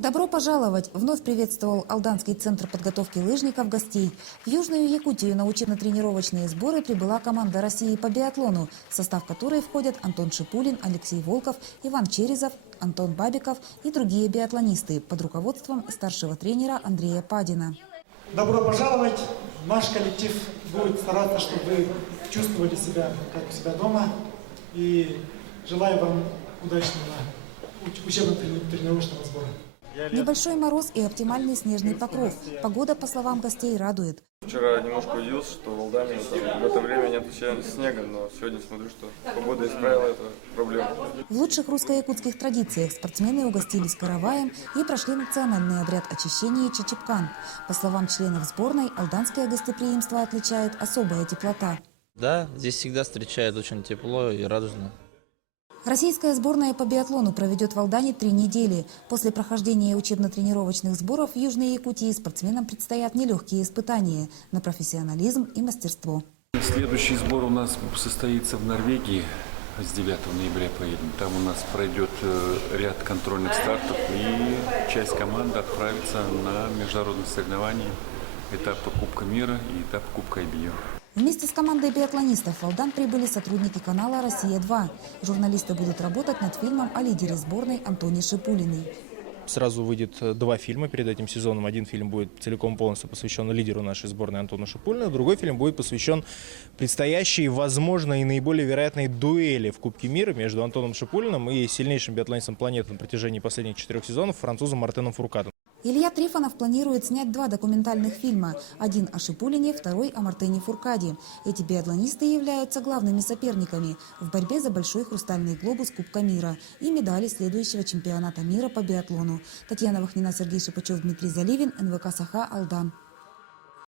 Добро пожаловать! Вновь приветствовал Алданский центр подготовки лыжников гостей. В Южную Якутию на учебно-тренировочные сборы прибыла команда России по биатлону, в состав которой входят Антон Шипулин, Алексей Волков, Иван Черезов, Антон Бабиков и другие биатлонисты под руководством старшего тренера Андрея Падина. Добро пожаловать! Наш коллектив будет стараться, чтобы вы чувствовали себя как у себя дома. И желаю вам удачного учебно-тренировочного сбора. Небольшой мороз и оптимальный снежный покров. Погода, по словам гостей, радует. Вчера немножко удивился, что в Алдане в это время нет снега, но сегодня смотрю, что погода исправила эту проблему. В лучших русско-якутских традициях спортсмены угостились караваем и прошли национальный обряд очищения чечепкан. По словам членов сборной, алданское гостеприимство отличает особая теплота. Да, здесь всегда встречают очень тепло и радужно. Российская сборная по биатлону проведет в Алдане 3 недели. После прохождения учебно-тренировочных сборов в Южной Якутии спортсменам предстоят нелегкие испытания на профессионализм и мастерство. Следующий сбор у нас состоится в Норвегии. С 9 ноября поедем. Там у нас пройдет ряд контрольных стартов, и часть команды отправится на международные соревнования, этапы Кубка мира и этап Кубка IBU. Вместе с командой биатлонистов в Алдан прибыли сотрудники канала «Россия-2». Журналисты будут работать над фильмом о лидере сборной Антоне Шипулиной. Сразу выйдет 2 фильма перед этим сезоном. Один фильм будет целиком полностью посвящен лидеру нашей сборной Антону Шипулину. Другой фильм будет посвящен предстоящей, возможно, и наиболее вероятной дуэли в Кубке мира между Антоном Шипулиным и сильнейшим биатлонистом планеты на протяжении последних 4 сезонов французом Мартеном Фуркадом. Илья Трифонов планирует снять 2 документальных фильма. Один о Шипулине, второй о Мартене Фуркаде. Эти биатлонисты являются главными соперниками в борьбе за большой хрустальный глобус Кубка мира и медали следующего чемпионата мира по биатлону. Татьяна Вахнина, Сергей Шипачев, Дмитрий Заливин, НВК «Саха», Алдан.